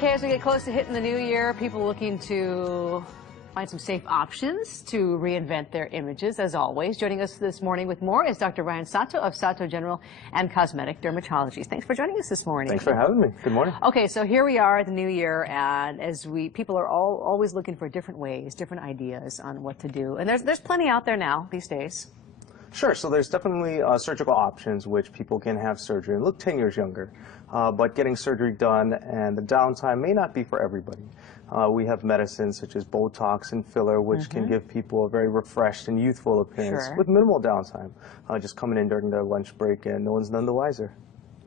Okay, as we get close to hitting the new year, people looking to find some safe options to reinvent their images, as always. Joining us this morning with more is Dr. Ryan Sato of Sato General and Cosmetic Dermatology. Thanks for joining us this morning. Thanks for having me. Good morning. Okay, so here we are at the new year, and people are always looking for different ways, different ideas on what to do. And there's plenty out there now these days. Sure, so there's definitely surgical options which people can have surgery and look 10 years younger. But getting surgery done and the downtime may not be for everybody. We have medicines such as Botox and filler, which can give people a very refreshed and youthful appearance with minimal downtime, just coming in during their lunch break and no one's none the wiser.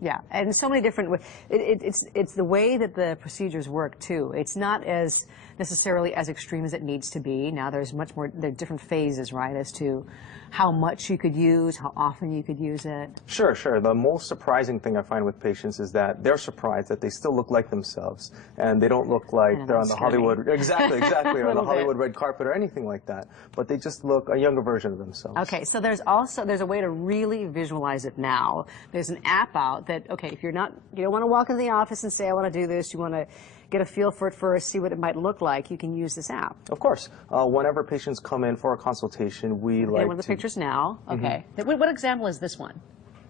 Yeah, and so many different ways. It's the way that the procedures work, too. It's not as necessarily as extreme as it needs to be. Now there's much more, there are different phases, right, as to how much you could use, how often you could use it. Sure, sure. The most surprising thing I find with patients is that they're surprised that they still look like themselves, and they don't look like they're on the Hollywood, exactly, or on the Hollywood red carpet or anything like that, but they just look a younger version of themselves. Okay, so there's a way to really visualize it now. There's an app out that, okay, if you don't want to walk into the office and say, I want to do this, you want to get a feel for it first, see what it might look like, you can use this app. Of course. Whenever patients come in for a consultation, we like one of the pictures now. Okay. What example is this one?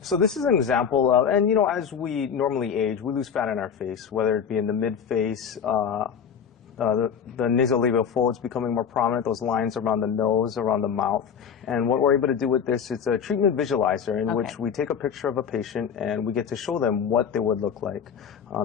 So this is an example of, and you know, as we normally age, we lose fat in our face, whether it be in the mid-face, the nasolabial folds becoming more prominent, those lines around the nose, around the mouth. And what we're able to do with this is a treatment visualizer in which we take a picture of a patient and we get to show them what they would look like.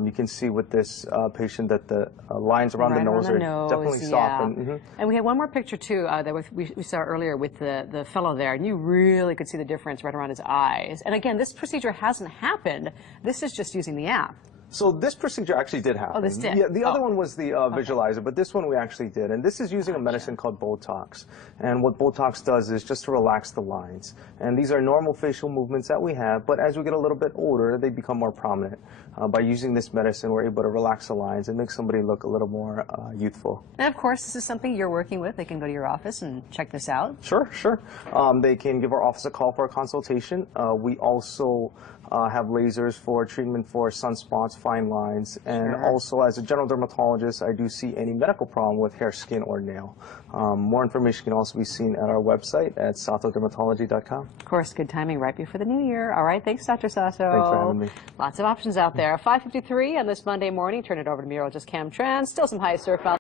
You can see with this patient that the lines around the nose are definitely softened. And we had one more picture too that we saw earlier with the fellow there, and you really could see the difference right around his eyes. And again, this procedure hasn't happened. This is just using the app. So this procedure actually did happen. Oh, this did? Yeah, the other one was the visualizer, but this one we actually did. And this is using a medicine called Botox. And what Botox does is just to relax the lines. And these are normal facial movements that we have, but as we get a little bit older, they become more prominent. By using this medicine, we're able to relax the lines and make somebody look a little more youthful. And of course, this is something you're working with. They can go to your office and check this out. Sure, sure. They can give our office a call for a consultation. We also have lasers for treatment for sunspots, fine lines, and also as a general dermatologist, I do see any medical problem with hair, skin, or nail. More information can also be seen at our website at satodermatology.com. Of course, good timing right before the new year. All right, thanks, Dr. Sato. Thanks for having me. Lots of options out there. 5:53 on this Monday morning. Turn it over to meteorologist Cam Tran. Still some high surf out